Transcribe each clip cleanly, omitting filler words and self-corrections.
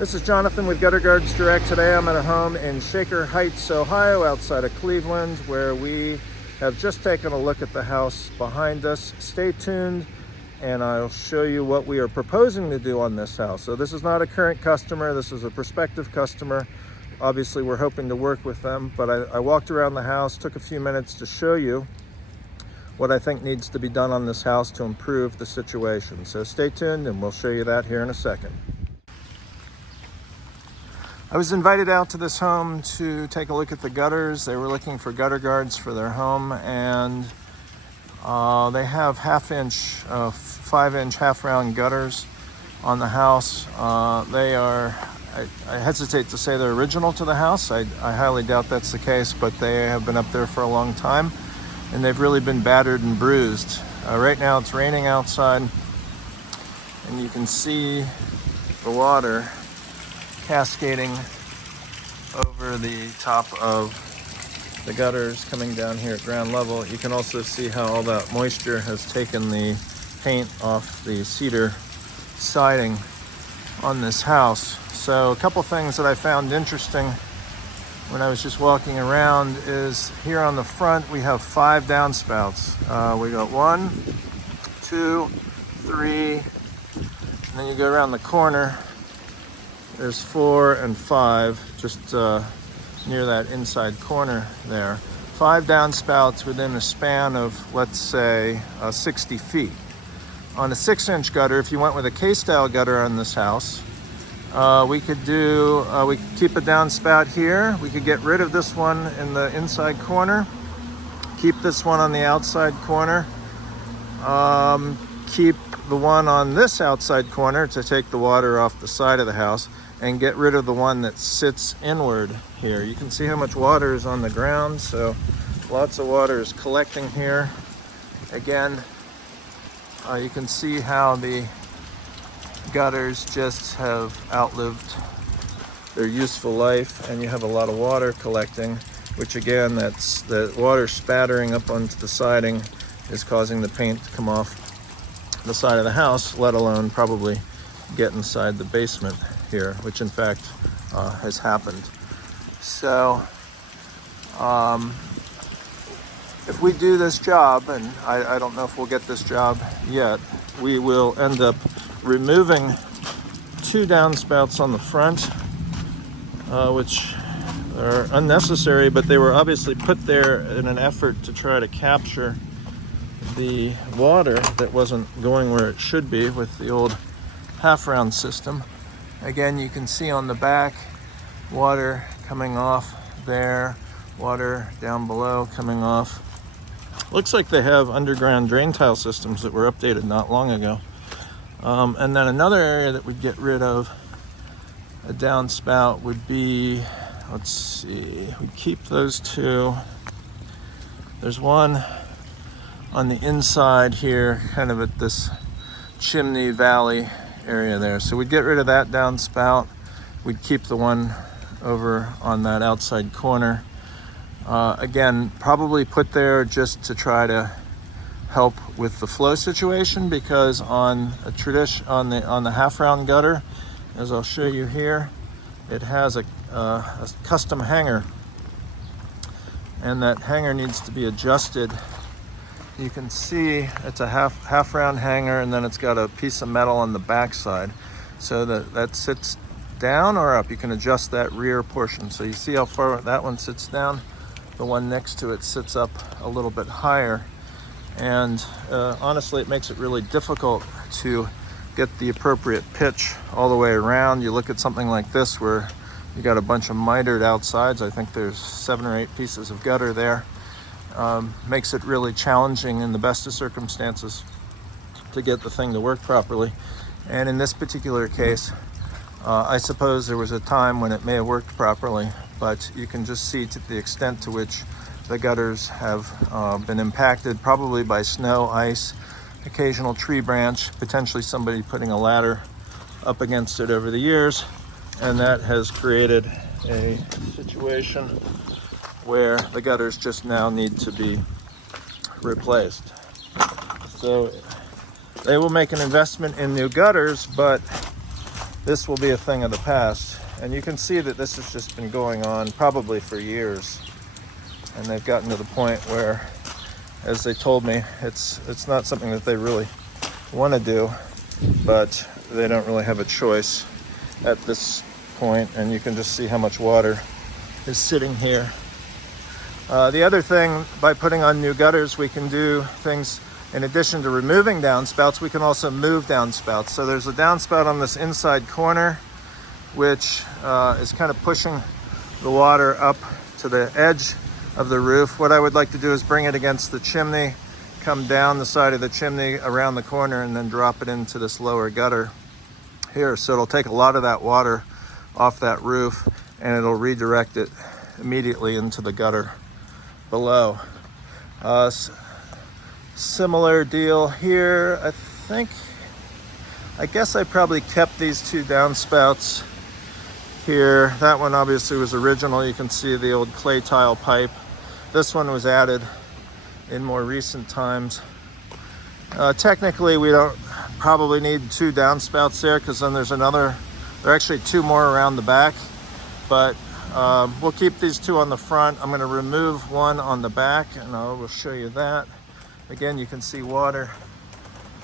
This is Jonathan with Gutter Guards Direct. Today I'm at a home in Shaker Heights, Ohio, outside of Cleveland, where we have just taken a look at the house behind us. Stay tuned and I'll show you what we are proposing to do on this house. So this is not a current customer, this is a prospective customer. Obviously we're hoping to work with them, but I walked around the house, took a few minutes to show you what I think needs to be done on this house to improve the situation. So stay tuned and we'll show you that here in a second. I was invited out to this home to take a look at the gutters. They were looking for gutter guards for their home, and they have 5-inch half-round gutters on the house. They are, I hesitate to say they're original to the house. I highly doubt that's the case, but they have been up there for a long time, and they've really been battered and bruised. Right now it's raining outside, and you can see the water cascading over the top of the gutters coming down here at ground level. You can also see how all that moisture has taken the paint off the cedar siding on this house. So a couple things that I found interesting when I was just walking around is here on the front we have 5 downspouts. We got 1, 2, 3, and then you go around the corner. There's 4 and 5, just near that inside corner there. 5 downspouts within a span of, let's say, 60 feet. On a 6-inch gutter, if you went with a K-style gutter on this house, we could keep a downspout here. We could get rid of this one in the inside corner, keep this one on the outside corner, keep the one on this outside corner to take the water off the side of the house, and get rid of the one that sits inward here. You can see how much water is on the ground, so lots of water is collecting here. Again, you can see how the gutters just have outlived their useful life, and you have a lot of water collecting, which again, that's the water spattering up onto the siding is causing the paint to come off the side of the house, let alone probably get inside the basement here, which in fact has happened. So if we do this job, and I don't know if we'll get this job yet, we will end up removing 2 downspouts on the front, which are unnecessary, but they were obviously put there in an effort to try to capture the water that wasn't going where it should be with the old half-round system. Again, you can see on the back water coming off there, water down below coming off. Looks like they have underground drain tile systems that were updated not long ago. And then another area that we'd get rid of a downspout would be, let's see, we'd keep those 2. There's one on the inside here, kind of at this chimney valley area there. So we'd get rid of that downspout. We'd keep the one over on that outside corner. Again, probably put there just to try to help with the flow situation, because on the half-round gutter, as I'll show you here, it has a custom hanger, and that hanger needs to be adjusted. You can see it's a half-round hanger, and then it's got a piece of metal on the back side, so that sits down or up. You can adjust that rear portion. So you see how far that one sits down. The one next to it sits up a little bit higher, and honestly, it makes it really difficult to get the appropriate pitch all the way around. You look at something like this where you got a bunch of mitered outsides. I think there's 7 or 8 pieces of gutter there. Makes it really challenging in the best of circumstances to get the thing to work properly. And in this particular case, I suppose there was a time when it may have worked properly, but you can just see to the extent to which the gutters have been impacted, probably by snow, ice, occasional tree branch, potentially somebody putting a ladder up against it over the years, and that has created a situation where the gutters just now need to be replaced. So they will make an investment in new gutters, but this will be a thing of the past. And you can see that this has just been going on probably for years. And they've gotten to the point where, as they told me, it's not something that they really want to do, but they don't really have a choice at this point. And you can just see how much water is sitting here. The other thing, by putting on new gutters, we can do things. In addition to removing downspouts, we can also move downspouts. So there's a downspout on this inside corner, which is kind of pushing the water up to the edge of the roof. What I would like to do is bring it against the chimney, come down the side of the chimney around the corner, and then drop it into this lower gutter here. So it'll take a lot of that water off that roof, and it'll redirect it immediately into the gutter below. Similar deal here. I guess I probably kept these two downspouts here. That one obviously was original. You can see the old clay tile pipe. This one was added in more recent times. Technically, we don't probably need two downspouts there, because then there are actually two more around the back, but we'll keep these two on the front. I'm going to remove one on the back, and I will show you that. Again, you can see water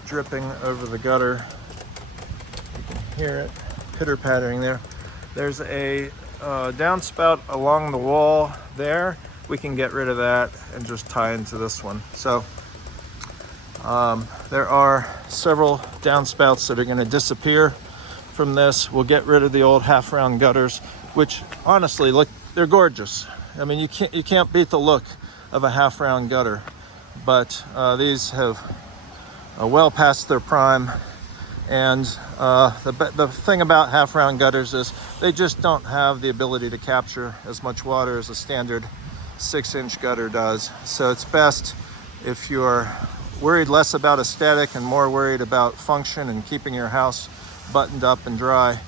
dripping over the gutter. You can hear it pitter-pattering there. There's a downspout along the wall there. We can get rid of that and just tie into this one. So there are several downspouts that are going to disappear from this. We'll get rid of the old half-round gutters, which honestly, look, they're gorgeous. I mean, you can't beat the look of a half-round gutter. But these have well past their prime, and the thing about half-round gutters is they just don't have the ability to capture as much water as a standard 6-inch gutter does. So it's best, if you're worried less about aesthetic and more worried about function and keeping your house buttoned up and dry,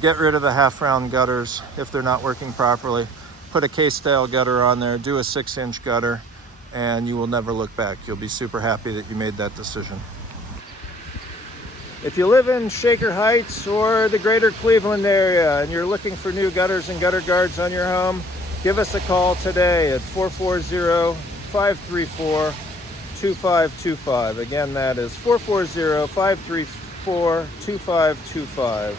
get rid of the half-round gutters if they're not working properly. Put a K-style gutter on there, do a 6-inch gutter, and you will never look back. You'll be super happy that you made that decision. If you live in Shaker Heights or the greater Cleveland area and you're looking for new gutters and gutter guards on your home, give us a call today at 440-534-2525. Again, that is 440-534-2525.